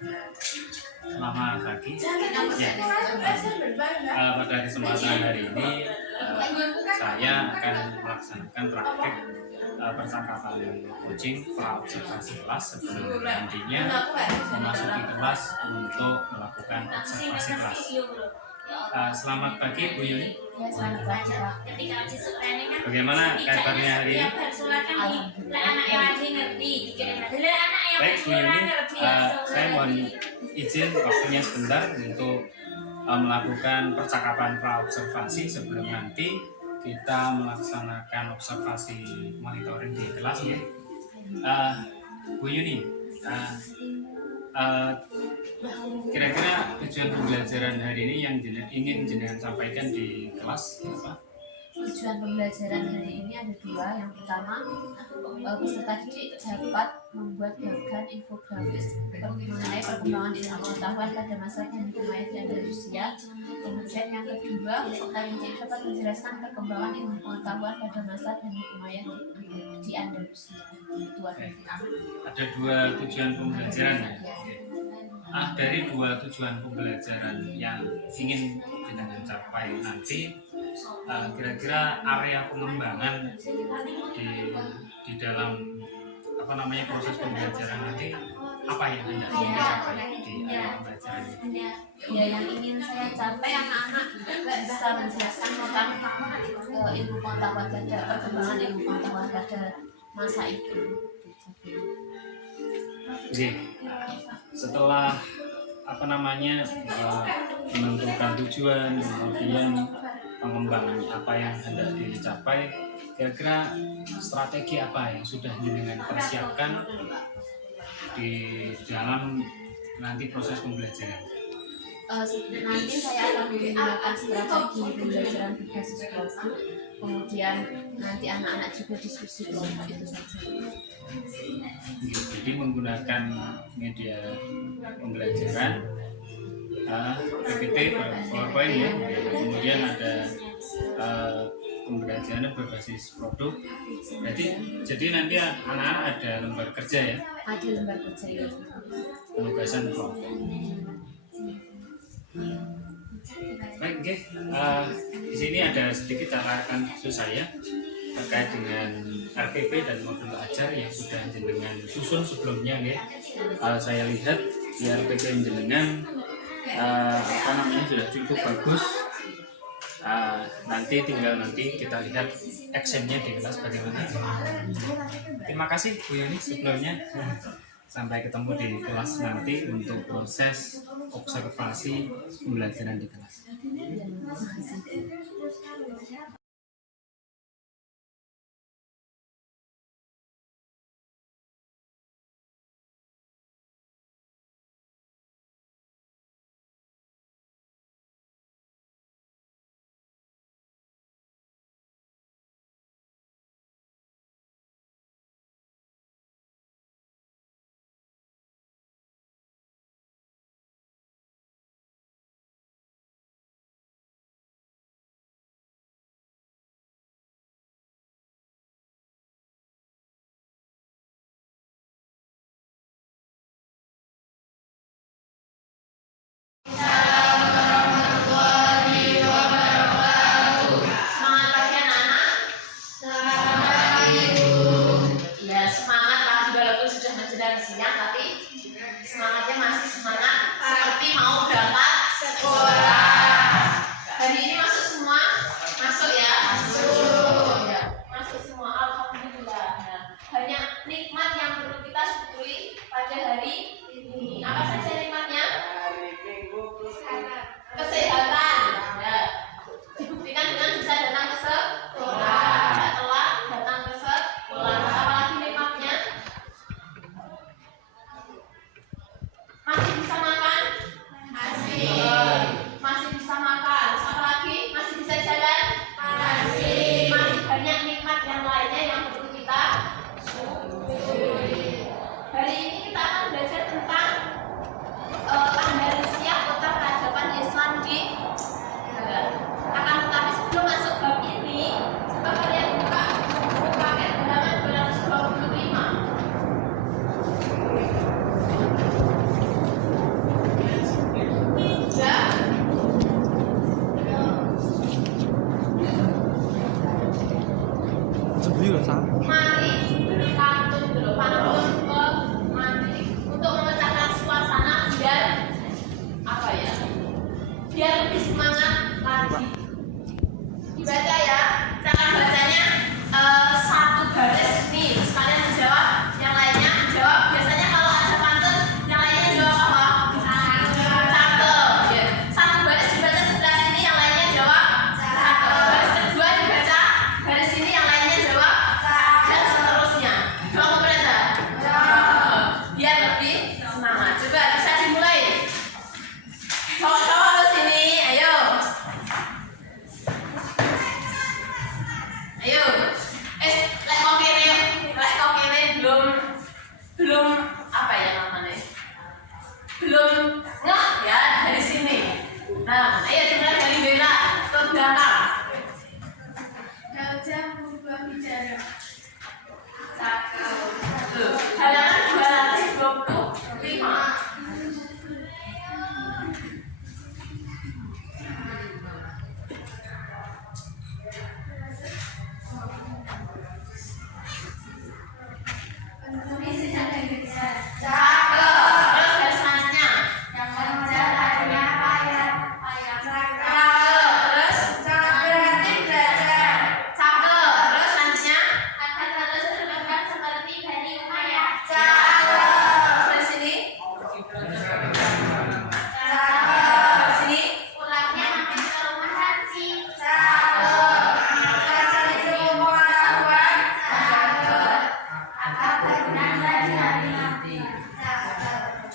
Selamat pagi. Ya, pada kesempatan hari ini saya akan melaksanakan praktek percakapan coaching praobservasi kelas sebelum nantinya memasuki kelas untuk melakukan observasi kelas. Selamat pagi Bu Yuni. Selamat pagi Pak. Bagaimana kabarnya hari ini? Baik Bu Yuni, saya mohon izin waktunya sebentar untuk melakukan percakapan praobservasi sebelum nanti kita melaksanakan observasi monitoring di kelas ya. Bu Yuni, kira-kira tujuan pembelajaran hari ini yang ingin jenengan sampaikan di kelas apa? Tujuan pembelajaran hari ini ada dua. Yang pertama, peserta didik dapat membuat bagan infografis mengenai perkembangan ilmu pengetahuan pada masa Bumi Maya di Andalusia. Kemudian yang kedua, peserta didik dapat menjelaskan perkembangan ilmu pengetahuan pada masa Bumi Maya di Andalusia. Itu ada dua tujuan pembelajaran ya. Dari dua tujuan pembelajaran yang ingin jenengan capai nanti, kira-kira area pengembangan di dalam proses pembelajaran nanti apa yang hendak dicapai di area pembelajaran ini? Ya, yang ingin saya capai anak-anak bisa menjelaskan tentang ilmu pengetahuan pada perkembangan ilmu pengetahuan pada masa itu. Oke, setelah menentukan tujuan, kemudian pengembangan apa yang hendak dicapai, kira-kira strategi apa yang sudah jenengan persiapkan di dalam nanti proses pembelajaran? Nanti saya akan menggunakan strategi pembelajaran berbasis kelompok, kemudian nanti anak-anak juga diskusi kelompok, itu saja. Jadi menggunakan media pembelajaran PPT, PowerPoint ya, kemudian ada pembelajaran berbasis produk. Jadi nanti anak-anak ada lembar kerja ya? Ada lembar kerja ya. Penugasan kelompok. Baik, okay. Di sini ada sedikit catatan khusus saya terkait dengan RPP dan modul ajar yang sudah jenengan susun sebelumnya ya. Saya lihat di RPP jenengan sudah cukup bagus. Nanti kita lihat actionnya di kelas bagaimana. Terima kasih Bu Yuni sebelumnya. Sampai ketemu di kelas nanti untuk proses observasi pembelajaran di kelas. belum ngeh ya dari sini. Nah, ayo dimulai dari Bella ke belakang. Gajah berubah bicara. Cakep. Halaman 225.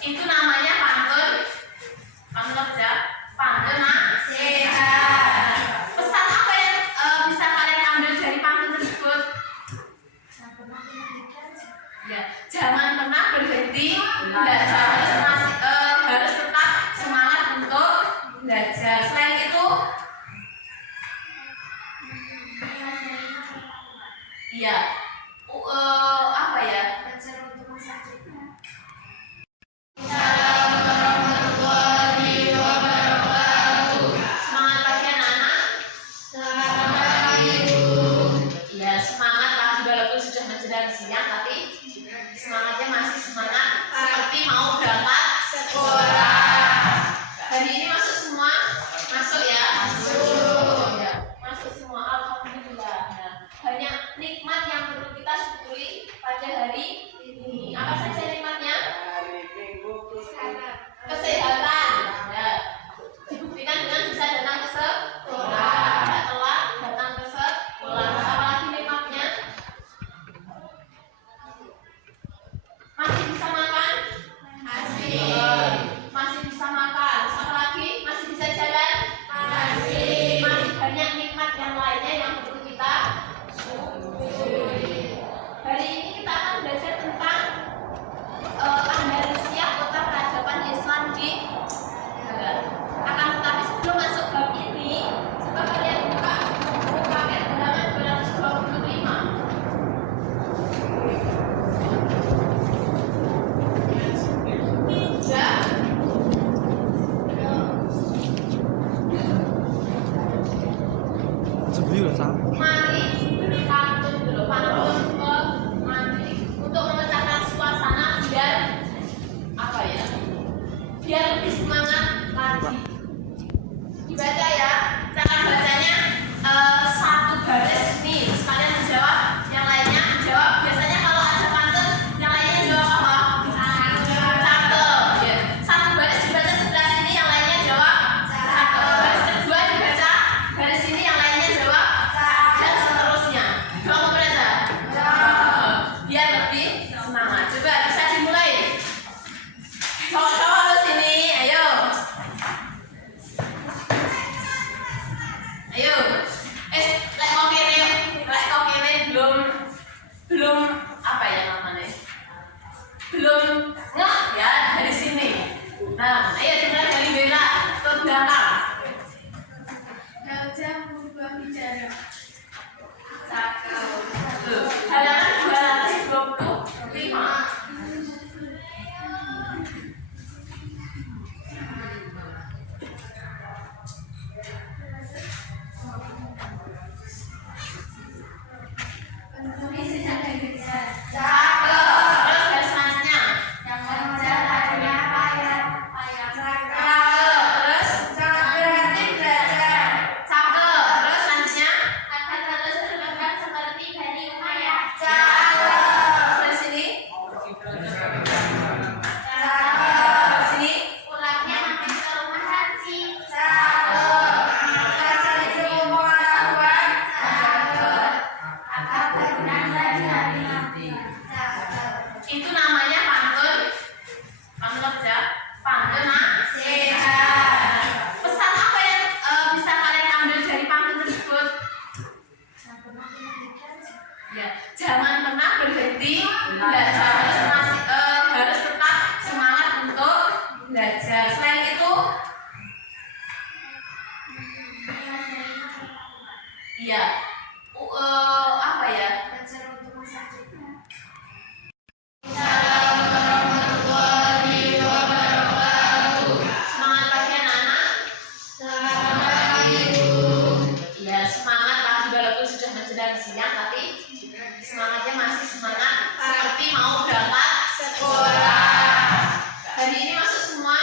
Itu namanya pantun. Pantun aja. Pantun nasihat. Pesan apa yang bisa kalian ambil dari pantun tersebut? Ya, jangan pernah berhenti belajar, harus tetap semangat untuk belajar. Selain itu, iya, apa ya? Belajar untuk masa depan. Semangat pagi anak-anak. Ya, semangat pagi walaupun sudah menjelang siang, tapi semangatnya masih semangat seperti mau berangkat sekolah. Hari ini masuk semua? Masuk ya? Masuk. Ya, masuk semua. Alhamdulillah. Nah, banyak nikmat yang perlu kita syukuri pada hari ini. Apa saja nikmatnya? Kesehatan. Ya. Dibuktikan dengan bisa datang ke sekolah. Tidak telat datang ke sekolah. Apalagi nikmatnya? Masih bisa makan? Masih bisa makan. Apalagi masih bisa jalan? Masih banyak nikmat yang lainnya yang perlu kita syukuri. Hari ini kita akan belajar tentang Andalusia, kota peradaban Islam di Barat. Akan tetapi sebelum masuk bab ini, coba kalian buka paket halaman 225. Ya. Mari pantun dulu, pantun ke mandi untuk memecahkan suasana biar apa ya? Biar lebih semangat lagi. Dibaca ya, cara bacanya satu baris nih. Kalian menjawab, yang lainnya menjawab. Biasanya kalau ada pantun, yang lainnya jawab apa? Cakep. Ya. Satu baris dibaca sebelah sini, yang lainnya jawab cakep. Baris kedua dibaca baris sini, yang lainnya jawab dan seterusnya. Kamu berasa? Biar lebih semangat. Coba bisa dimulai. Cowok-cowok lu sini, ayo. Ayo. Lek kok kene belum apa ya namanya? Belum ngeh ya dari sini. Nah, ayo dimulai dari Bella ke belakang. Gajah berubah bicara. Cakep. Tuh, halaman 225. Cakep. Terus garis selanjutnya. Cakep. Terus belajar. Selain itu, iya, apa ya? Belajar untuk masa depan. Semangat pagi anak-anak. Ya, semangat pagi walaupun sudah menjelang siang, tapi semangatnya masih semangat seperti mau berangkat sekolah. Hari ini masuk semua?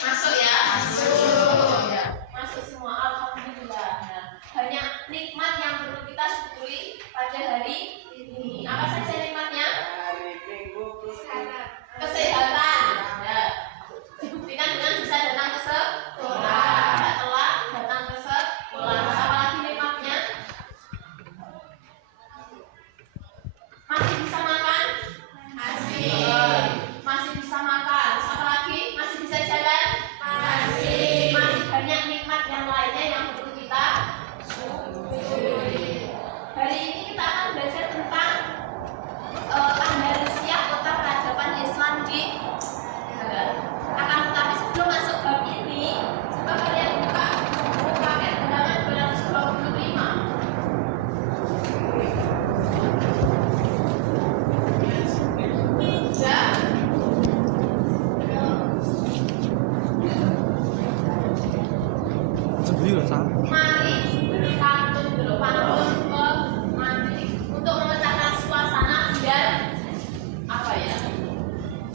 Masuk ya? Masuk. Ya, masuk semua. Alhamdulillah. Nah, banyak nikmat yang perlu kita syukuri pada hari ini. Apa saja nikmatnya? Kesehatan. Ya. Dibuktikan dengan bisa datang ke sekolah. Tidak telat datang ke sekolah. Apa lagi nikmatnya? Masih bisa makan? Masih bisa makan. Apa lagi? Masih bisa jalan? Masih banyak nikmat yang lainnya yang perlu kita syukuri. Hari ini kita akan belajar tentang Andalusia, kota peradaban Islam di akan tetapi sebelum masuk bab ini, coba kalian buka paket halaman 225. Ya. Mari pantun dulu, pantun ke mandi untuk memecahkan suasana biar apa ya?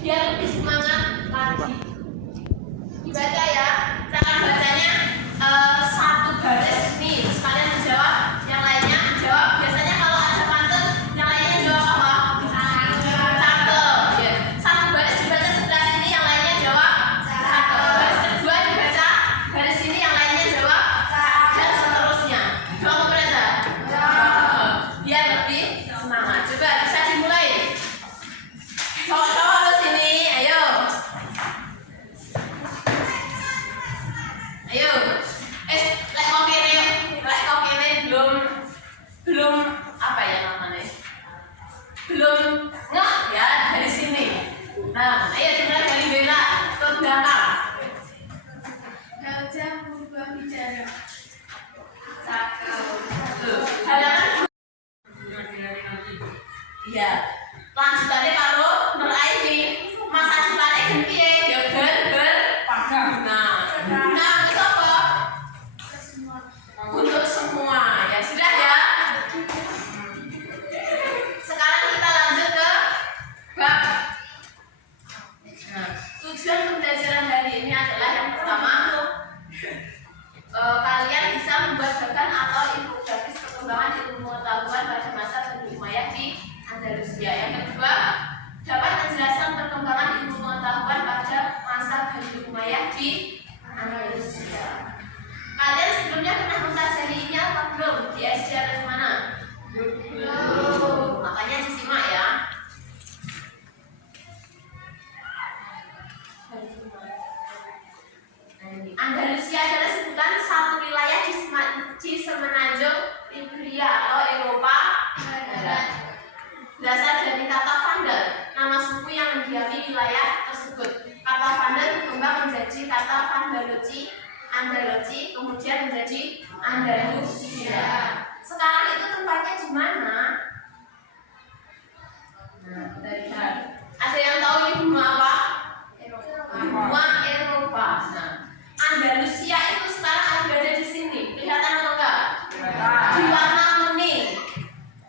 Biar lebih semangat lagi. Dibaca ya, cara bacanya satu garis nih, terus kalian menjawab, yang lainnya jawab. Biasanya kalau ada pantun, yang lainnya jawab apa? Cakep. Ya. Satu garis dibaca sebelah sini, yang lainnya jawab cakep. Garis kedua dibaca garis sini, yang lainnya jawab dan seterusnya. Coba berasa. Biar lebih semangat. Coba bisa dimulai. Cowok-cowok ke sini, ayo. Ayo. Lek kok kene belum apa ya namanya? Belum ngeh ya dari sini. Nah, ayo dimulai dari Bella ke belakang. Gajah berubah bicara. Tuh, halaman. Iya. Lanjutannya karo Nur Aini. Masa depannya gen piye? Ya padang. Nah, itu apa? Untuk semua. Ya sudah ya. Sekarang kita lanjut ke bab. Nah, tujuan pembelajaran hari ini adalah yang pertama, kalian bisa membuat gerakan atau infografis perkembangan ilmu pengetahuan pada masa Bani Umayyah di Andalusia. Yang kedua, dapat menjelaskan perkembangan ilmu pengetahuan pada masa Bani Umayyah di Andalusia. Kalian sebelumnya pernah mempelajari ini apa belum? Di SD atau di mana? Belum. Makanya disimak ya. Andalusia adalah sebutan satu wilayah di semenanjung Iberia atau Eropa Barat. Berasal dari kata Vandal, nama suku yang mendiami wilayah tersebut. Kata Vandal berkembang menjadi kata Andalusi, kemudian menjadi Andalusia. Sekarang itu tempatnya di mana? Nah, kita lihat. Ada yang tahu ini benua apa? Benua Eropa. Nah, Andalusia itu sekarang berada di sini. Kelihatan atau enggak? Di warna kuning.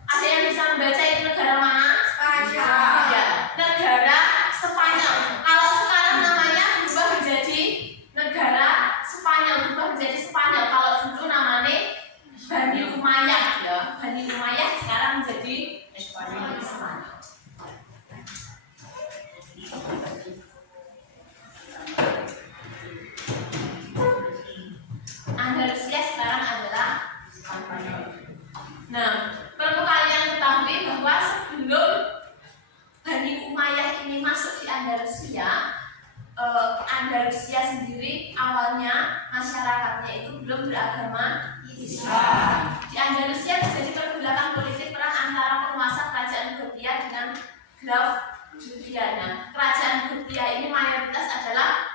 Ada yang bisa membaca itu negara mana? Spanyol. Ya, negara Spanyol. Kalau sekarang namanya berubah menjadi negara Spanyol, berubah menjadi Spanyol. Kalau dulu namanya Bani Umayyah, ya. Bani Umayyah sekarang menjadi Spanyol. Andalusia sekarang adalah Spanyol. Nah, perlu kalian ketahui bahwa sebelum Bani Umayyah ini masuk di Andalusia, Andalusia sendiri awalnya masyarakatnya itu belum beragama Islam. Di Andalusia terjadi pergolakan politik perang antara penguasa kerajaan Gurtia dengan Graf Juliana. Kerajaan Gurtia ini mayoritas adalah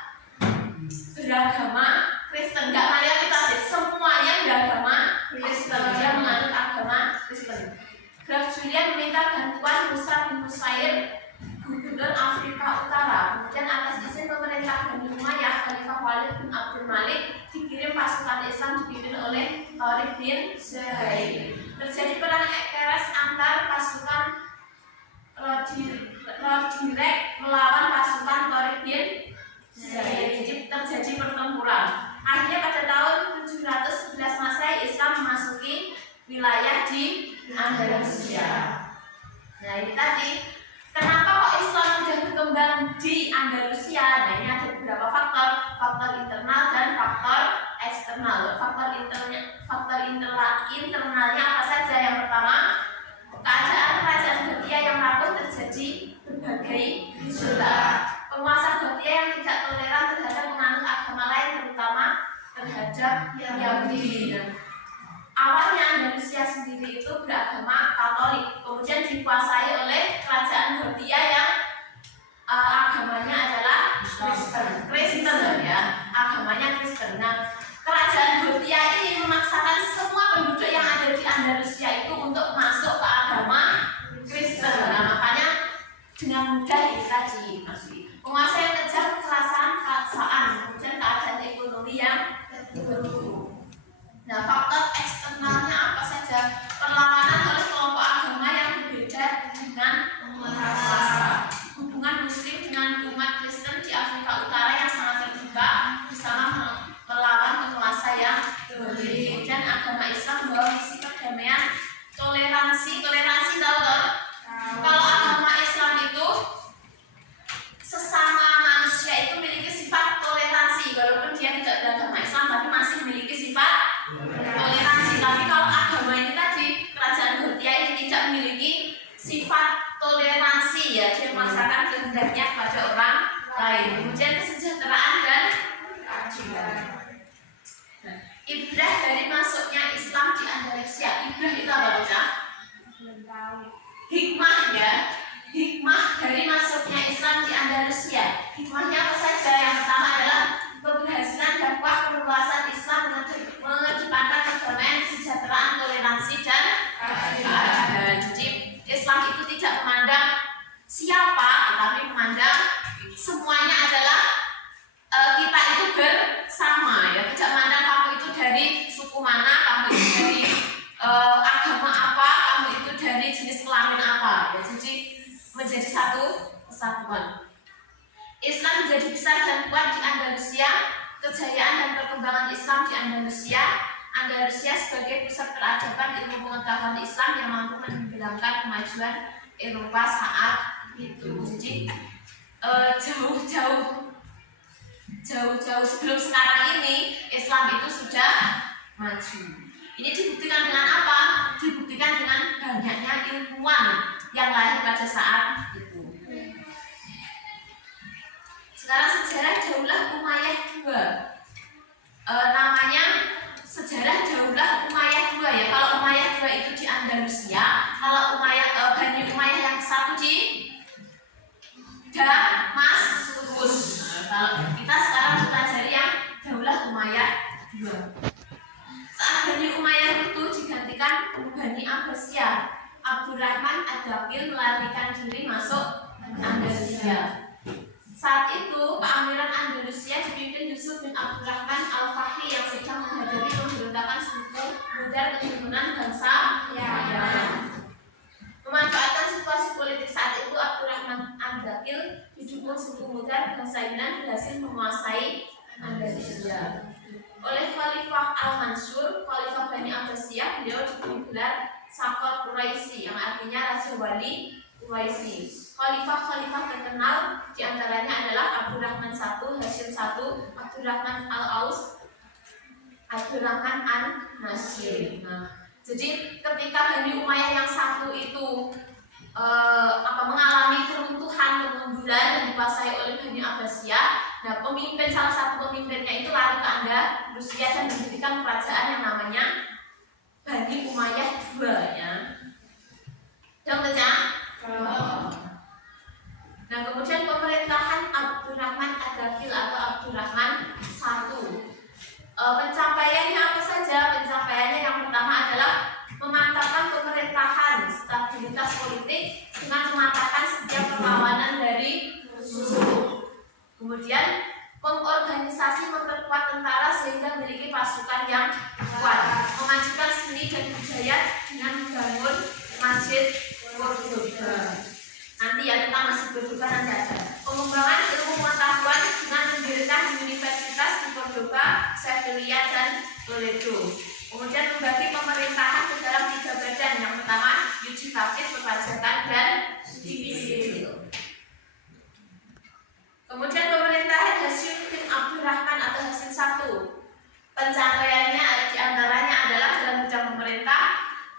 Khalid bin Abdul Malik dikirim pasukan Islam dipimpin oleh Tariq bin Zaid. Terjadi perang keras antar pasukan Rodirek melawan pasukan Tariq bin Zaid. Jadi terjadi pertempuran. Akhirnya pada tahun 711 Masehi Islam memasuki wilayah di Andalusia. Nah ini tadi kenapa kok Islam sudah berkembang di Andalusia? Nah ini ada beberapa faktor, faktor internal dan faktor eksternal. Internalnya apa saja? Yang pertama, keadaan kerajaan Gothia yang rapuh terjadi berbagai gejolak. Penguasa Gothia yang tidak toleran terhadap penganut agama lain, terutama terhadap Yahudi. Awalnya Andalusia sendiri itu beragama Katolik, kemudian dikuasai oleh kerajaan Gothia yang agamanya adalah Kristen ya, agamanya Kristen. Nah, kerajaan Gothia ini memaksakan semua penduduk yang ada di Andalusia itu untuk masuk ke agama Kristen. Nah, makanya dengan mudah ini tadi penguasa yang kejar kekerasan, paksaan, kemudian keadaan ekonomi yang buruk. Nah, faktor eksternalnya apa saja? Perlawanan oleh kelompok agama yang berbeda dengan penguasa. Hubungan Muslim dengan umat Kristen di Afrika Utara yang sangat terbuka bersama melawan penguasa yang dolim. Dan agama Islam membawa misi perdamaian, toleransi tahu tak? Kalau agama Islam itu sesama manusia itu memiliki sifat toleransi, walaupun dia tidak beragama Islam tapi masih memiliki sifat toleransi. Tapi kalau agama ini tadi, kerajaan Gothia ini tidak memiliki sifat toleransi ya, dia memaksakan kehendaknya pada orang lain. Kemudian kesejahteraan dan keadilan. Nah, ibrah dari masuknya Islam di Andalusia. Ibrah itu apa bocah? Hikmah ya. Hikmah dari masuknya Islam di Andalusia. Hikmahnya apa saja? Yang pertama adalah keberhasilan dakwah perluasan Islam mengedepankan perdamaian, kesejahteraan, toleransi dan keadilan. Jadi Islam itu tidak memandang siapa, tetapi memandang semuanya adalah kita itu bersama ya. Tidak memandang kamu itu dari suku mana, kamu itu dari agama apa, kamu itu dari jenis kelamin apa. Ya, jadi menjadi satu kesatuan. Islam menjadi besar dan kuat di Andalusia. Kejayaan dan perkembangan Islam di Andalusia. Andalusia sebagai pusat peradaban ilmu pengetahuan Islam yang mampu menghilangkan kemajuan Eropa saat itu. Jadi jauh-jauh sebelum sekarang ini Islam itu sudah maju. Ini dibuktikan dengan apa? Dibuktikan dengan banyaknya ilmuwan yang lahir pada saat itu. Sekarang sejarah Daulah Umayyah II. Namanya sejarah Daulah Umayyah II ya. Kalau Umayyah II itu di Andalusia, kalau Bani Umayyah yang satu di Damaskus. Kalau kita sekarang mempelajari yang Daulah Umayyah II. Saat Bani Umayyah itu digantikan Bani Abbasiyah, Abdurrahman Ad-Daqil melarikan diri masuk Andalusia. Saat itu keamiran Andalusia dipimpin Yusuf bin Abdurrahman Al-Fahri yang sedang menghadapi pemberontakan suku Mudar keturunan bangsa Yaman. Memanfaatkan situasi politik saat itu, Abdurrahman Ad-Daqil didukung suku Mudar bangsa Yaman berhasil menguasai Andalusia. Oleh Khalifah Al-Mansur, Khalifah Bani Abbasiyah, beliau diberi gelar Sakor Quraisy yang artinya Raja Wali Quraisy. Khalifah-khalifah terkenal diantaranya adalah Abdurrahman I, Hashim I, Abdurrahman Al-Aus, Abdurrahman An-Nasir. Nah, jadi ketika Bani Umayyah yang satu itu mengalami keruntuhan, kemunduran dan dikuasai oleh Bani Abbasiyah, nah salah satu pemimpinnya itu lari ke Andalusia dan mendirikan kerajaan yang namanya Bani Umayyah II ya. Dong baca? Nah, kemudian pemerintahan Abdurrahman Ad-Daqil atau Abdurrahman I. Pencapaiannya apa saja? Pencapaiannya yang pertama adalah memantapkan pemerintahan, stabilitas politik dengan mematahkan setiap perlawanan dari musuh. Kemudian mengorganisasi berprestasi memperkuat tentara sehingga memiliki pasukan yang kuat, memajukan seni dan budaya dengan membangun masjid Cordoba. Nanti ya tentang masjid Cordoba nanti ada. Pengembangan ilmu pengetahuan dengan mendirikan universitas di Cordoba, Sevilla dan Toledo. Kemudian membagi pemerintahan ke dalam 3 badan. Yang pertama yudikatif, perpajakan dan divisi. Kemudian pemerintahan Hasyim bin Abdurrahman atau Hasyim I. Pencapaiannya diantaranya adalah dalam bidang pemerintah,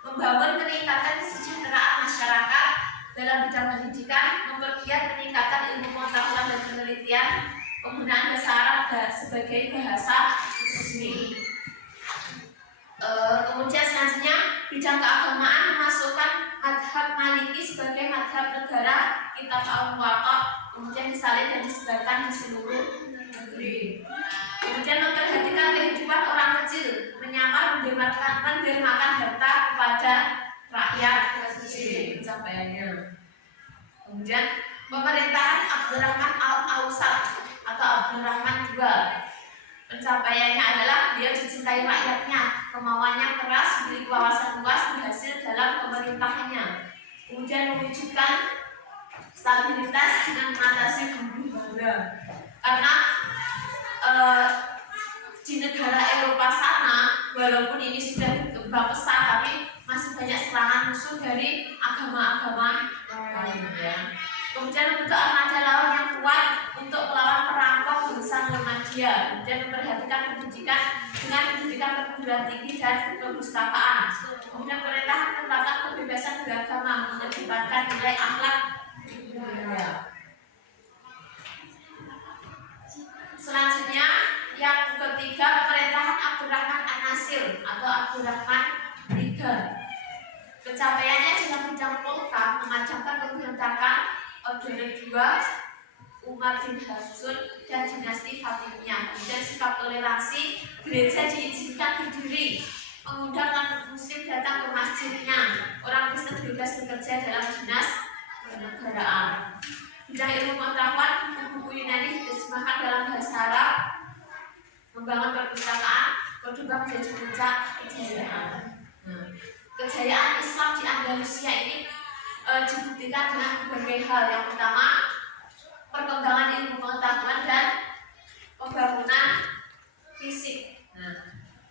membangun peningkatan kesejahteraan masyarakat dalam bidang pendidikan, mempergiat peningkatan ilmu pengetahuan dan penelitian, penggunaan bahasa Arab sebagai bahasa resmi. Kemudian selanjutnya bidang keagamaan memasukkan madhab Maliki sebagai madhab negara, kitab al-Muwatta, kemudian disalin dan disebarkan di seluruh negeri. Kemudian memperhatikan kehidupan orang kecil, menyamar mendermakan harta kepada rakyat kecil, pencapaiannya. Kemudian pemerintahan Abdurrahman al-Awsat atau Abdurrahman II. Pencapaiannya adalah dia dicintai rakyatnya, kemauannya keras, memiliki wawasan luas, berhasil dalam pemerintahannya. Kemudian mewujudkan stabilitas dengan mengatasi huru-hara. Karena di negara Eropa sana, walaupun ini sudah berkembang pesat, tapi masih banyak serangan musuh dari agama-agama lain. Kemudian membentuk armada lawan yang kuat untuk melawan perampok bangsa Muhammadiyah. Kemudian memperhatikan pendidikan dengan pendidikan perguruan tinggi dan perpustakaan. Kemudian pemerintahan menerapkan kebebasan beragama, mengedepankan nilai akhlak. Selanjutnya yang ketiga pemerintahan Abdurrahman An-Nasir atau Abdurrahman III. Pencapaiannya dalam bidang polka memacangkan pemberontakan Order II, Umar bin Hafsun dan dinasti Fatimiyah. Kemudian sikap toleransi, gereja diizinkan berdiri, mengundang non-muslim datang ke masjidnya, orang Kristen bebas bekerja dalam dinas kenegaraan. Bidang ilmu pengetahuan, buku Yunani diterjemahkan dalam bahasa Arab, membangun perpustakaan, Cordoba menjadi puncak kejayaan. Kejayaan Islam di Andalusia ini dibuktikan dengan berbagai hal. Yang pertama, perkembangan ilmu pengetahuan dan pembangunan fisik.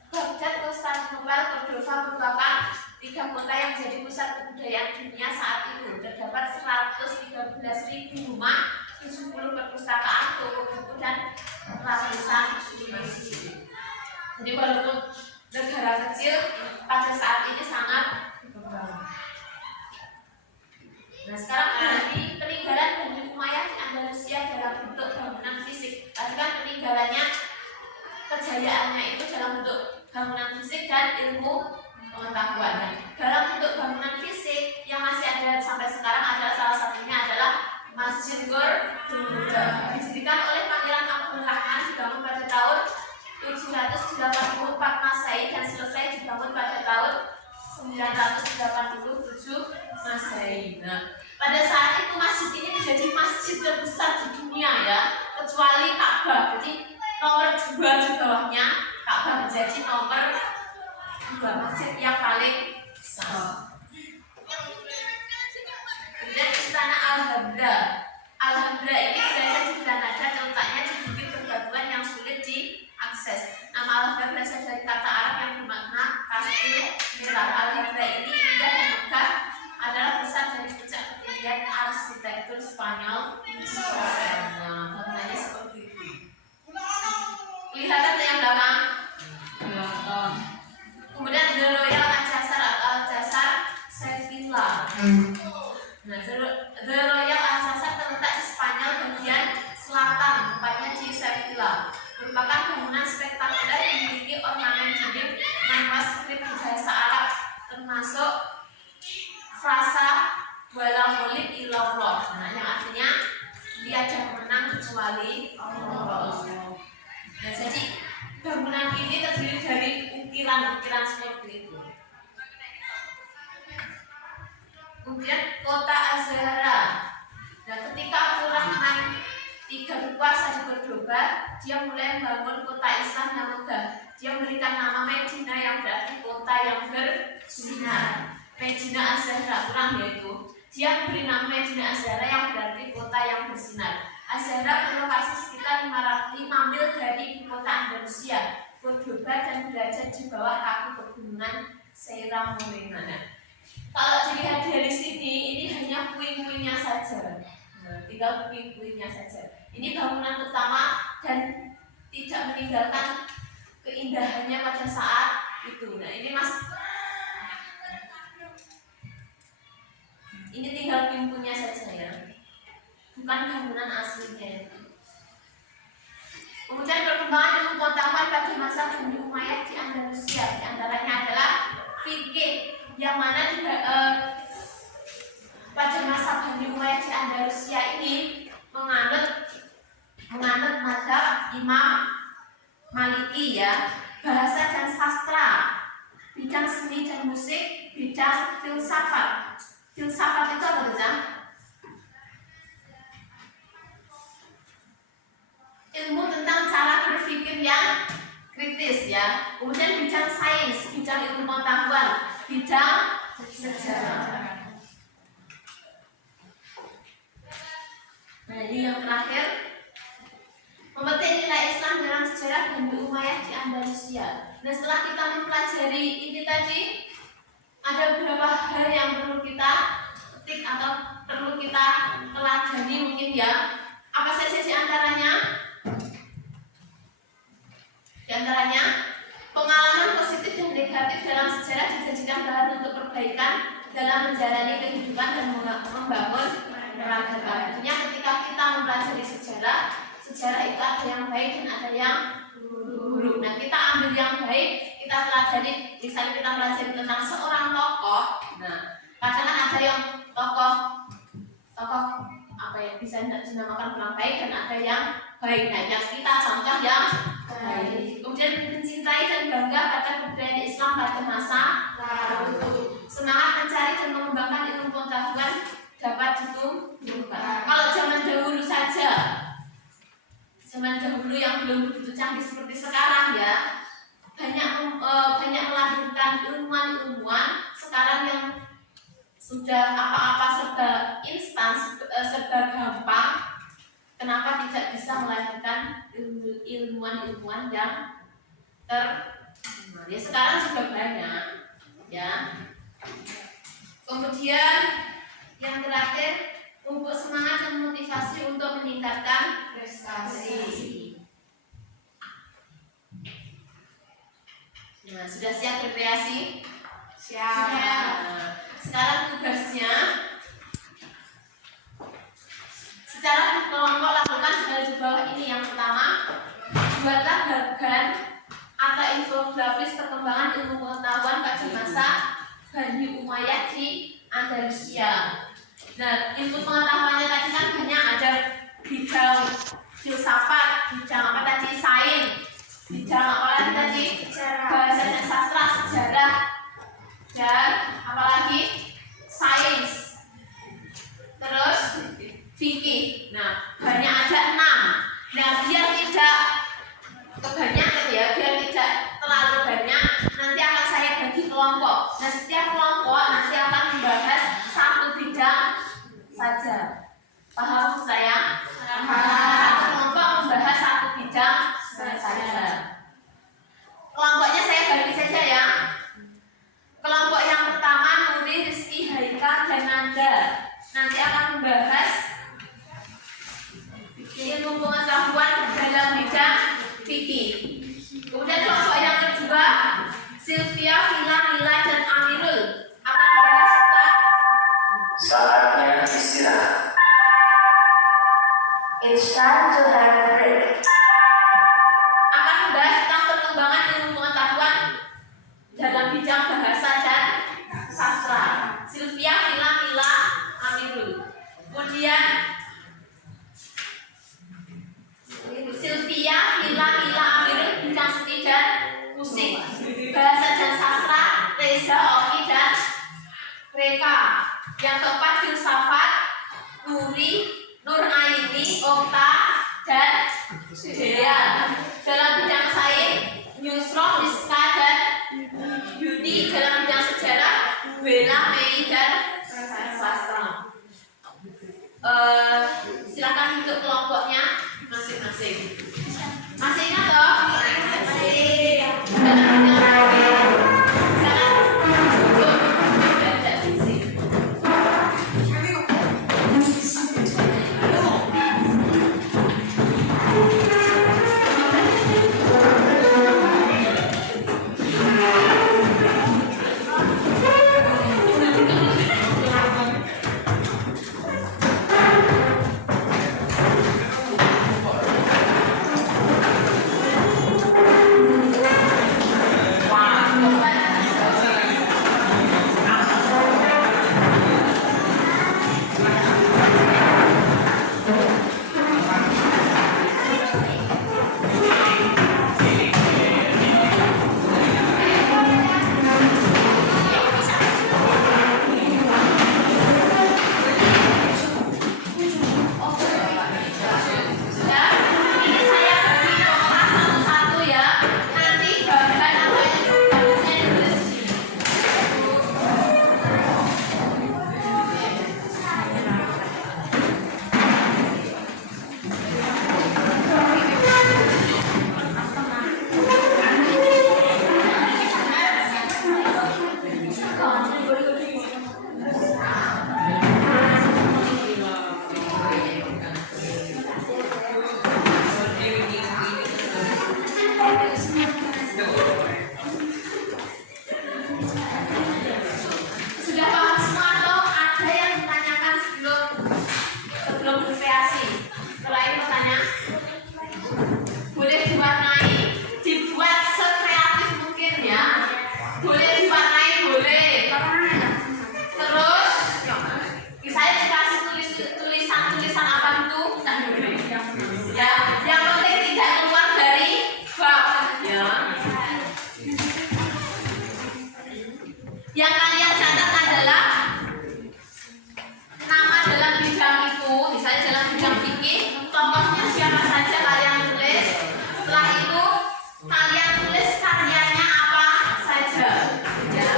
Baghdad, Konstantinopel, Cordoba merupakan 3 kota yang menjadi pusat kebudayaan dunia saat itu. Terdapat 113.000 rumah, 70 perpustakaan, toko buku dan ratusan masjid. Jadi walaupun negara kecil pada saat ini sangat berkembang. Nah sekarang dari peninggalan Bani Umayyah di Andalusia dalam bentuk bangunan fisik. Tadi kan peninggalannya, kejayaannya itu dalam bentuk bangunan fisik dan ilmu pengetahuan. Dalam bentuk bangunan fisik yang masih ada sampai sekarang adalah salah satunya adalah Masjid Cordoba. Didirikan oleh Pangeran Abdul Rahman, dibangun pada tahun 784 Masehi dan selesai dibangun pada tahun 987 Masehi. Nah, pada saat itu masjid ini menjadi masjid terbesar di dunia ya, kecuali Ka'bah. Jadi nomor 2 di bawahnya Ka'bah menjadi nomor 2 masjid yang paling besar. Kemudian Istana Alhambra. Alhambra ini berada di Granada, letaknya di bukit berbatuan yang sulit diakses. Nama Alhambra berasal dari kata Arab yang bermakna kastil merah. Alhambra ini indah dan megah, adalah pusat dari puncak ketinggian arsitektur Spanyol. Bangunannya seperti itu. Lihat yang belakang. Kemudian The Royal Alcazar atau Alcazar Sevilla. Nah, The Royal Alcazar terletak di Spanyol bagian selatan, tempatnya di Sevilla. Merupakan bangunan spektakuler yang memiliki ornamen dinding dengan skrip bahasa Arab, termasuk frasa wala mulik ilallah. Nah, yang artinya tiada pemenang kecuali Allah. Nah, jadi bangunan ini terdiri dari ukiran-ukiran seperti itu. Kemudian kota Azhara. berkuasa di Cordoba, dia mulai membangun kota Islam yang megah. Dia memberikan nama Medina yang berarti kota yang bersinar. Medina Az-Zahra, kurang yaitu. Dia memberi nama Medina Az-Zahra yang berarti kota yang bersinar. Az-Zahra berlokasi sekitar 5 mil dari ibu kota Andalusia, Cordoba, dan berada di bawah kaki pegunungan Sierra Morena. Kalau dilihat dari sini, ini hanya puing-puingnya saja. Tinggal puing-puingnya saja. Ini bangunan utama dan tidak meninggalkan keindahannya pada saat itu. Nah, ini ini tinggal puing-puingnya saja ya, bukan bangunan aslinya. Kemudian perkembangan ilmu pengetahuan pada masa Bani Umayyah di Andalusia, di antaranya adalah fikih, yang mana pada masa Bani Umayyah di Andalusia ini menganut mazhab Imam Maliki ya, bahasa dan sastra, bidang seni dan musik, bidang filsafat. Filsafat itu apa saja? Ilmu tentang cara berpikir yang kritis ya. Kemudian bidang sains, bidang ilmu pengetahuan, bidang sejarah. Nah, ini yang terakhir, memetik nilai Islam dalam sejarah Bani Umayyah di Andalusia. Nah, setelah kita mempelajari ini tadi, ada beberapa hal yang perlu kita petik atau perlu kita pelajari mungkin ya. Apa saja di antaranya? Di antaranya, pengalaman positif dan negatif dalam sejarah dijadikan bahan untuk perbaikan dalam menjalani kehidupan dan membangun peradaban. Artinya ketika kita mempelajari sejarah itu ada yang baik dan ada yang buruk. Nah, kita ambil yang baik, kita pelajari. Misalnya kita pelajari tentang seorang tokoh. Nah, kadang kan ada yang tokoh apa ya, bisa dinamakan kurang baik dan ada yang baik. Nah, yang kita contoh yang baik. Kemudian mencintai dan bangga pada kebudayaan Islam pada masa lalu. Semangat mencari dan mengembangkan ilmu pengetahuan dapat ditumbuhkan. Kalau zaman dahulu saja, zaman dahulu yang belum begitu canggih seperti sekarang ya, banyak melahirkan ilmuwan-ilmuwan sekarang yang sudah apa-apa serba instan, serba gampang. Kenapa tidak bisa melahirkan ilmuwan-ilmuwan yang terkenal? Ya, sekarang sudah banyak ya. Kemudian yang terakhir, pupuk semangat dan motivasi untuk meningkatkan prestasi. Nah, sudah siap berkreasi? Siap. Nah, sekarang tugasnya secara kelompok lakukan hal di bawah ini. Yang pertama, buatlah bagan atau infografis perkembangan ilmu pengetahuan pada masa Bani Umayyah di Andalusia. Nah, ilmu pengetahuannya tadi kan banyak, ada bidang filsafat, bidang apa tadi, sains, bidang apa tadi, bahasa dan sastra, sejarah, dan apalagi sains, terus fikih. Nah, banyak, ada 6. Nah, biar tidak kebanyakan ya, biar tidak terlalu banyak, nanti akan saya bagi kelompok. Nah, setiap kelompok nanti akan membahas satu bidang saja. Paham saya? Satu kelompok membahas satu bidang saja. Kelompoknya saya bagi saja ya. Kelompok yang pertama, Nuri, Rizky, Haika, dan Nanda, nanti akan membahas ilmu pengetahuan dalam bidang fikih. Kemudian kelompok yang kedua, Sylvia, Vila, Mila, dan Amirul akan membahas tentang saatnya istirahat. It's time to have a break. Akan membahas tentang perkembangan ilmu pengetahuan dalam bidang bahasa dan sastra. Sylvia, Vila, Mila, Amirul. Kemudian Sylvia, Vila, Mila, Amirul bidang seni dan musik. Bahasa dan sastra, Reza, Oki, dan Reka. Yang keempat, filsafat, Nuri, Nur Aini, Okta, dan Sudah paham semua atau ada yang ditanyakan sebelum berkreasi? Kalau ini bertanya, boleh dibuat sekreatif mungkin ya. Boleh diwarnai, boleh. Terus, misalnya dikasih tulisan apa itu? Ya, yang penting tidak keluar dari bab. Ya. Yang kalian catat adalah nama dalam bidang itu, misalnya dalam bidang fikih, tokohnya siapa saja kalian tulis. Setelah itu kalian tulis karyanya apa saja. Ya.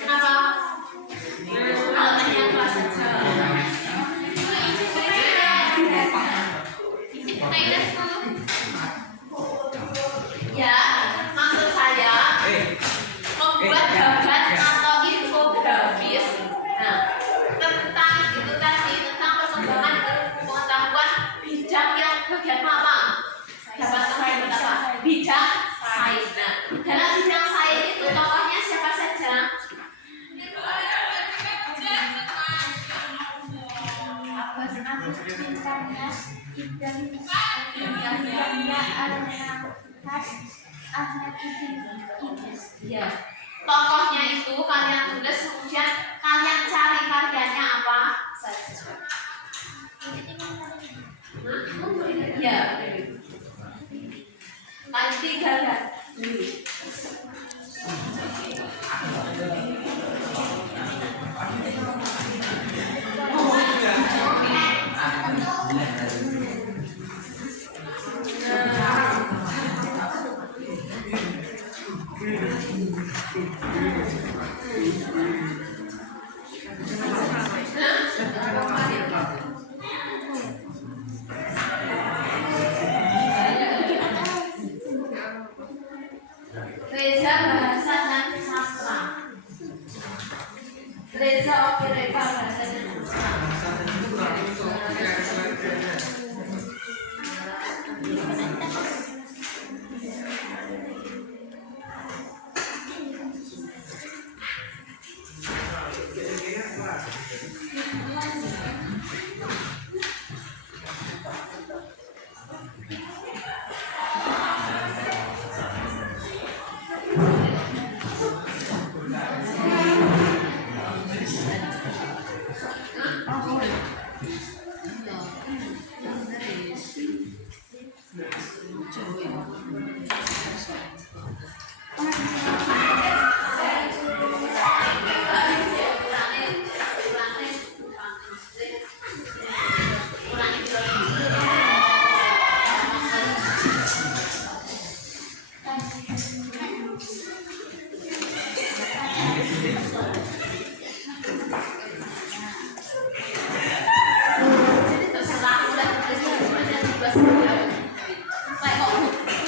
Kenapa? Kalau tanya apa saja. Ya, maksud saya membuat gambar atau infografis. Nah, tentang itu tadi, tentang perkembangan pengetahuan bidang yang bagian apa? Dapat saya apa? Bidang sains. Nah, dalam bidang sains itu tokohnya siapa saja? Ya, tokohnya itu kalian tulis, kemudian kalian cari karyanya apa saja. Ya, kali 3 kan? Reza bahasa dan sastra. Reza Okereka bahasa dan sastra.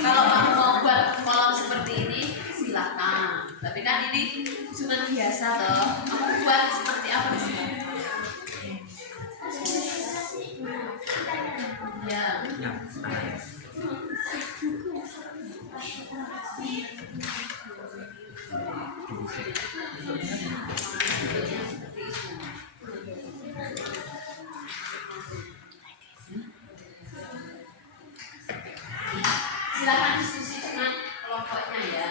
Kalau kamu mau buat kolom seperti ini silakan. Tapi kan ini cuma biasa toh. Kamu buat seperti apa sih? Ya. Silakan diskusi dengan kelompoknya ya.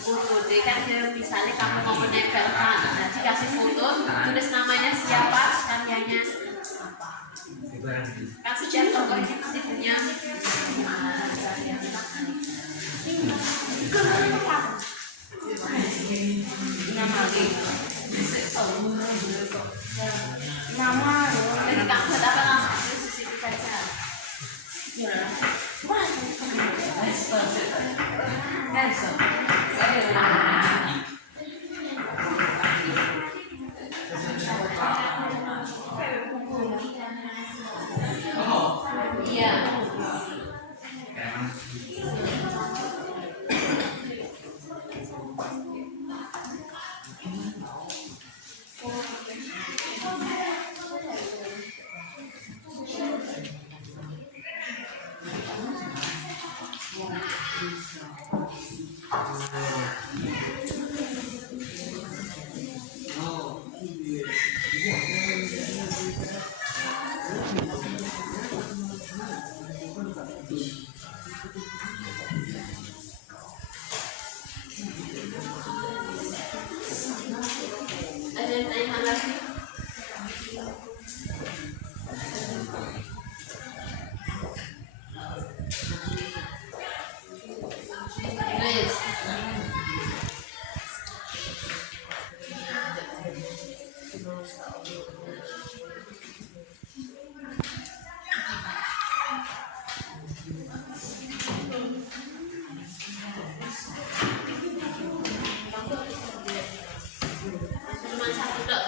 Foto, jadi kan misalnya kamu mau menempelkan, nah dikasih foto, tulis namanya siapa, karyanya apa. Kan setiap tokoh ini pasti punya Jadi kamu buat apa kamu? Terus di situ saja. Iya. Ada yang tanya lagi? Yes. Cuma satu tak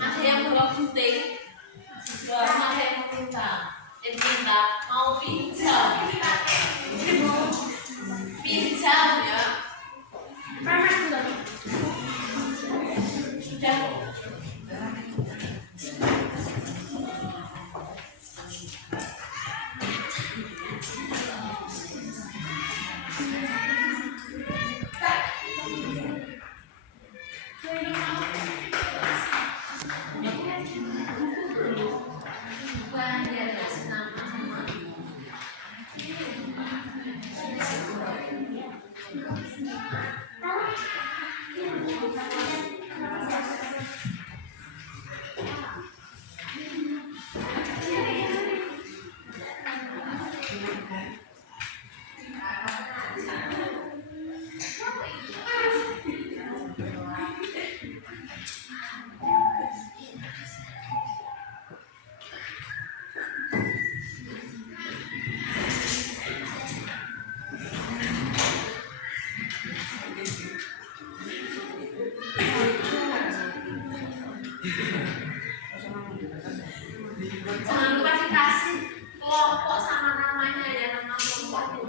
Ada yang bawa gunting, ada yang meminta, mau pinjam, pinjam ya. Sudah. Bukan dia kasih nama sama. Jangan lupa dikasih kelompok sama namanya ya, nama kelompok.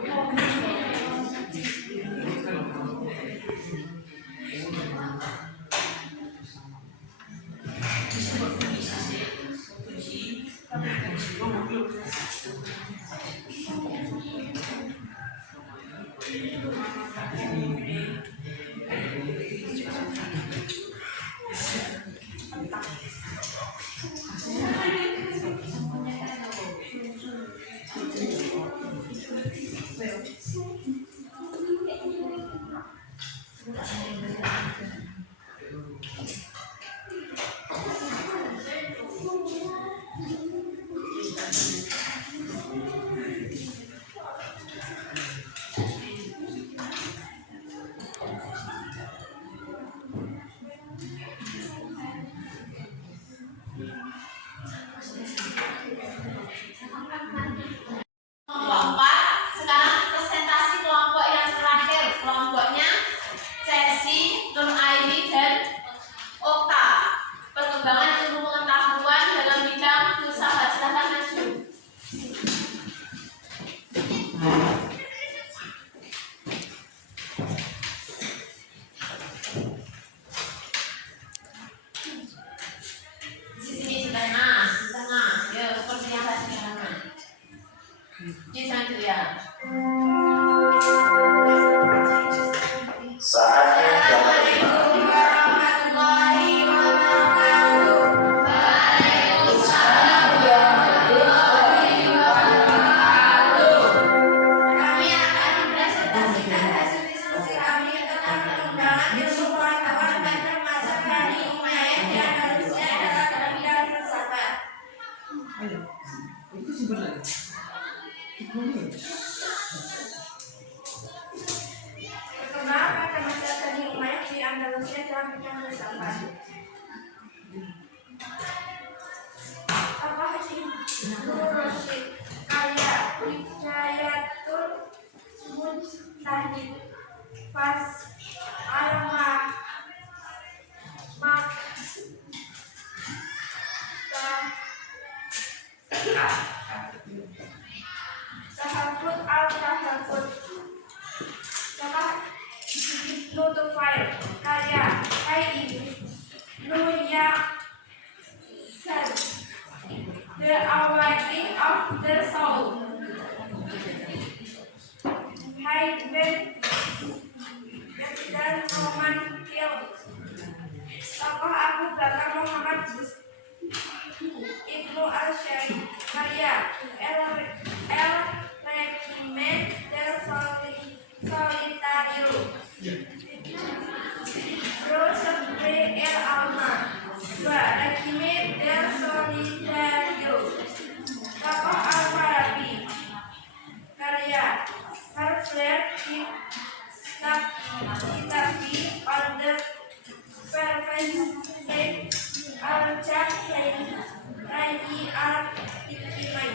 Kelompok 4, sekarang presentasi kelompok yang terakhir. Kelompoknya Cesi, Nur Aini, dan Okta. Perkembangan ilmu pengetahuan dalam bidang filsafat. Silakan maju. Di sini di tengah, ya seperti yang tadi dilakukan. Di sana ya. Saatnya dapat Assalamualaikum warahmatullahi wabarakatuh. Waalaikumsalam warahmatullahi wabarakatuh. Kami akan mempresentasikan hasil diskusi kami tentang perkembangan ilmu pengetahuan pada masa Bani Umayyah di Andalusia dalam bidang filsafat. Perkembangan pada masa Bani Umayyah di Andalusia dalam bidang filsafat. Al-Qasim Nurrasyid karya Hidayatul Mujtahid Fas Alama Mak Tahafut al-Tahafut Notified karya Haidi Nuya Sad The Awakening of the Soul Haidman dan Roman Hill. Tokoh Abu Bakar Muhammad Ibnu al-Syari karya El Regiment del Solitario Rosa 2. Regime del Solidario. Tokoh Al-Farabi. Karya Harfler Kitabi on the Perfect Al-Jahil Rayi Al-Hikmah.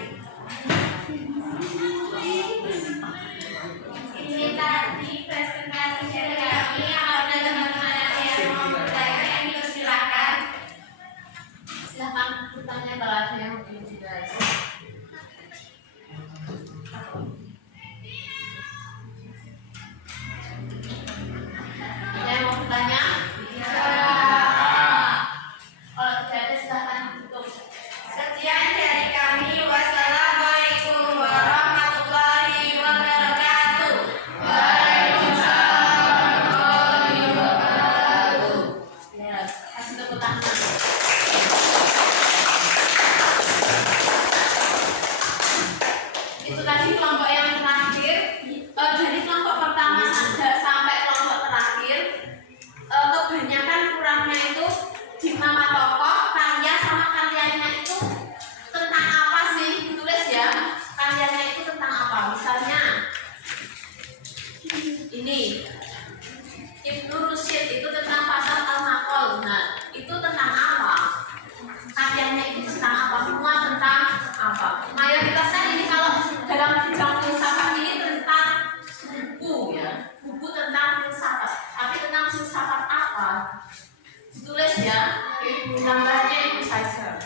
Ini tadi presentasi dari kami. Ada teman-teman yang mau bertanya, silakan. Silakan bertanya kalau ada yang belum jelas. Ada yang mau bertanya? Kalau tidak ada silakan tutup. Sekian dari kami. Wassalamualaikum warahmatullahi wabarakatuh. Ya, kasih tepuk tangan. Itu tadi kelompok yang terakhir. Dari kelompok pertama sampai kelompok terakhir, kebanyakan kurangnya itu di nama tokoh, karya sama karyanya itu tentang apa sih? Tulis ya, karyanya itu tentang apa? Misalnya ini Ibnu Rusyid itu tentang pasal al-maqal. Nah, itu tentang apa? Karyanya itu tentang apa? Semua tentang apa? Mayoritasnya ini kalau dalam bidang filsafat ini tentang buku ya, buku tentang filsafat. Tapi tentang filsafat apa? Tulis ya, gambarnya itu saja.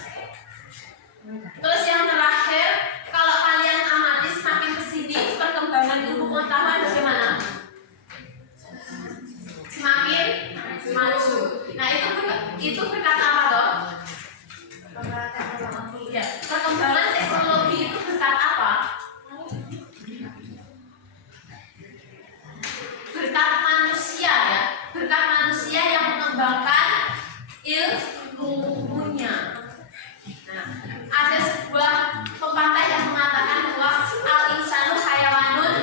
Terus yang terakhir, kalau kalian amati semakin kesini perkembangan ilmu pengetahuan bagaimana? Semakin maju. Nah itu berkat apa toh? Ya, perkembangan teknologi itu berkat apa? Berkat manusia ya, berkat manusia yang mengembangkan ilmunya. Nah, ada sebuah pepatah yang mengatakan bahwa al-insanu hayawanun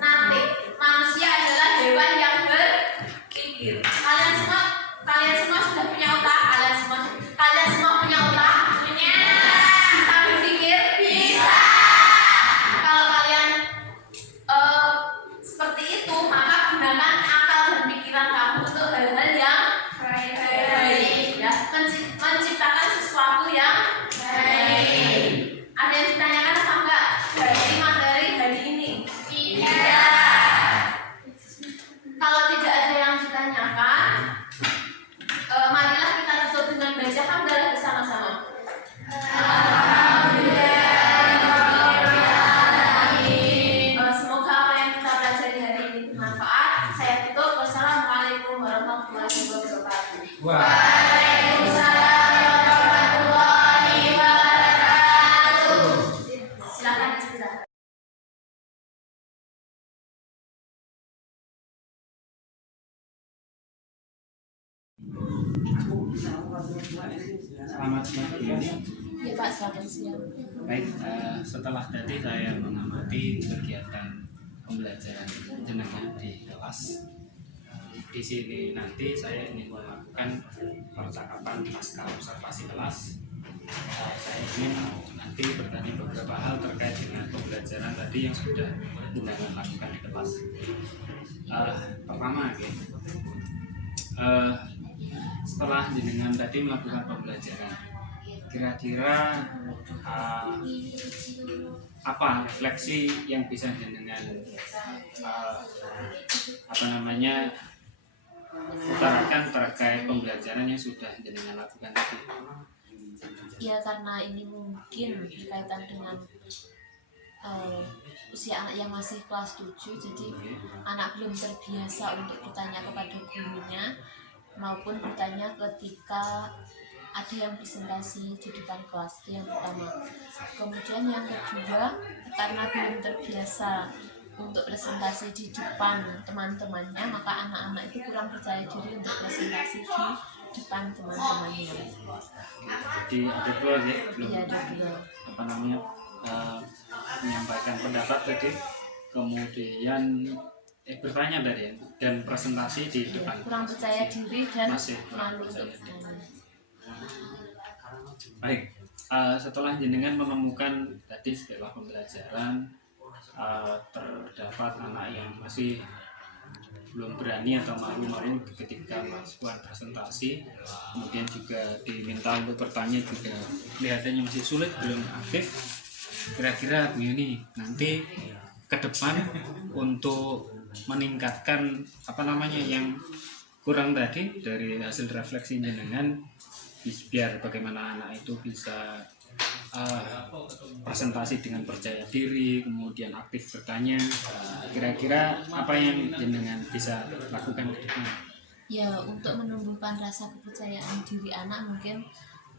natik. Manusia adalah hewan yang berpikir. Kalian semua sudah punya otak? Kalian semua punya otak? Punya. Bisa berpikir? Bisa. Kalau kalian seperti itu, maka gunakan akal dan pikiran kamu untuk hal-hal yang baik, ya, menciptakan sesuatu yang baik. Ada yang ditanyakan apa enggak dari materi hari ini? Tidak. Kalau tidak ada yang ditanyakan, marilah kita tutup dengan baca hamdalah bersama-sama. Semoga apa yang kita pelajari hari ini bermanfaat. Saya tutup. Wassalamualaikum warahmatullahi wabarakatuh. Waalaikumsalam warahmatullahi wabarakatuh. Silakan istirahat. Selamat siang Bu Yuni. Ya Pak, selamat siang. Baik, setelah tadi saya mengamati kegiatan pembelajaran jenengan di kelas, di sini nanti saya ingin melakukan percakapan pasca observasi kelas. Saya ingin nanti bertanya beberapa hal terkait dengan pembelajaran tadi yang sudah jenengan lakukan di kelas. Pertama, setelah jenengan tadi melakukan pembelajaran, kira-kira apa refleksi yang bisa jenengan utarakan terkait pembelajaran yang sudah jenengan lakukan tadi? Ya, karena ini mungkin berkaitan dengan usia anak yang masih kelas 7, jadi anak belum terbiasa untuk bertanya kepada gurunya maupun bertanya ketika ada yang presentasi di depan kelas. Itu yang pertama. Kemudian yang kedua, karena belum terbiasa untuk presentasi di depan teman-temannya, maka anak-anak itu kurang percaya diri untuk presentasi di depan teman-temannya. Jadi ada dua ya, belum Iya, ada dua. Menyampaikan pendapat tadi, kemudian bertanya tadi ya, dan presentasi di depan. Kurang percaya diri dan masih kurang malu percaya untuk diri. bertanya. Baik, setelah jenengan menemukan tadi setelah pembelajaran terdapat anak yang masih belum berani atau malu-malu ketika melakukan presentasi, kemudian juga diminta untuk bertanya juga kelihatannya masih sulit, belum aktif. Kira-kira Bu Yuni nanti ke depan untuk meningkatkan yang kurang tadi dari hasil refleksi jenengan, biar bagaimana anak itu bisa presentasi dengan percaya diri, kemudian aktif bertanya. Kira-kira apa yang jenengan bisa lakukan ke depan? Ya, untuk menumbuhkan rasa kepercayaan diri anak mungkin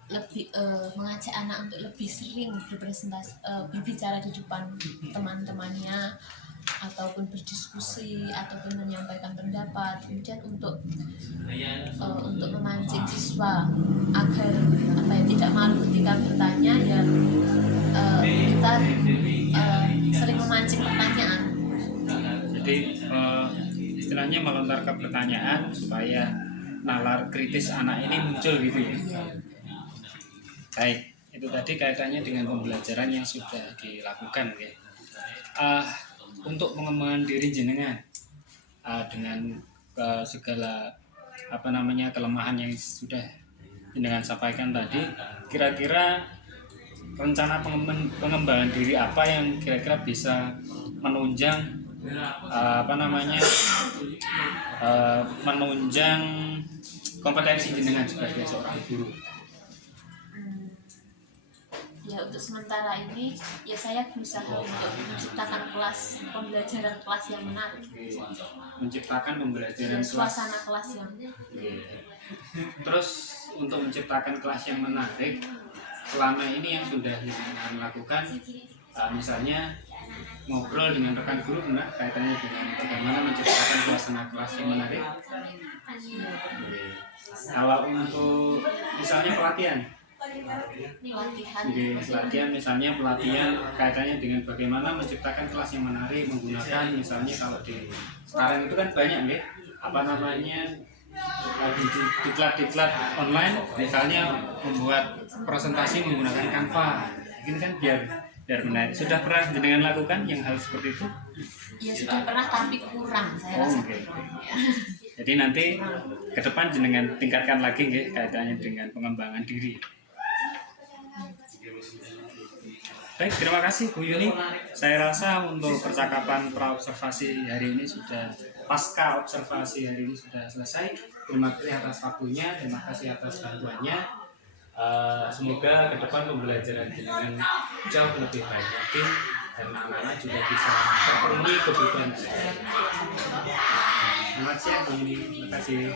lebih mengajak anak untuk lebih sering berbicara di depan teman-temannya, ataupun berdiskusi, ataupun menyampaikan pendapat. Kemudian untuk memancing siswa agar tidak malu ketika bertanya, ya kita sering memancing pertanyaan. Jadi istilahnya melontarkan pertanyaan supaya nalar kritis anak ini muncul gitu ya. Ya. Baik, itu tadi kaitannya dengan pembelajaran yang sudah dilakukan ya. Untuk pengembangan diri jenengan dengan segala kelemahan yang sudah jenengan sampaikan tadi, kira-kira rencana pengembangan diri apa yang kira-kira bisa menunjang menunjang kompetensi jenengan sebagai seorang guru? Ya, untuk sementara ini ya saya berusaha untuk menciptakan pembelajaran kelas yang menarik, Menciptakan pembelajaran dan suasana kelas yang Terus untuk menciptakan kelas yang menarik, selama ini yang sudah jenengan lakukan, misalnya ngobrol dengan rekan guru, benar kaitannya dengan bagaimana menciptakan suasana kelas yang menarik. Kalau untuk misalnya pelatihan misalnya pelatihan kaitannya dengan bagaimana menciptakan kelas yang menarik, menggunakan misalnya kalau di sekarang itu kan banyak ya diklat online, misalnya membuat presentasi menggunakan Canva, ini kan biar menarik. Sudah pernah jenengan lakukan yang hal seperti itu? Ya sudah pernah, tapi kurang saya rasa. Okay. Jadi nanti ke depan jenengan tingkatkan lagi ya, kaitannya dengan pengembangan diri. Baik, terima kasih Bu Yuni. Saya rasa untuk percakapan pra-observasi hari ini sudah, pasca observasi hari ini sudah selesai. Terima kasih atas waktunya, terima kasih atas bantuannya. Semoga ke depan pembelajaran dengan jauh lebih baik lagi dan anak-anak juga bisa terpenuhi kebutuhan. Selamat siang Bu Yuni, terima kasih.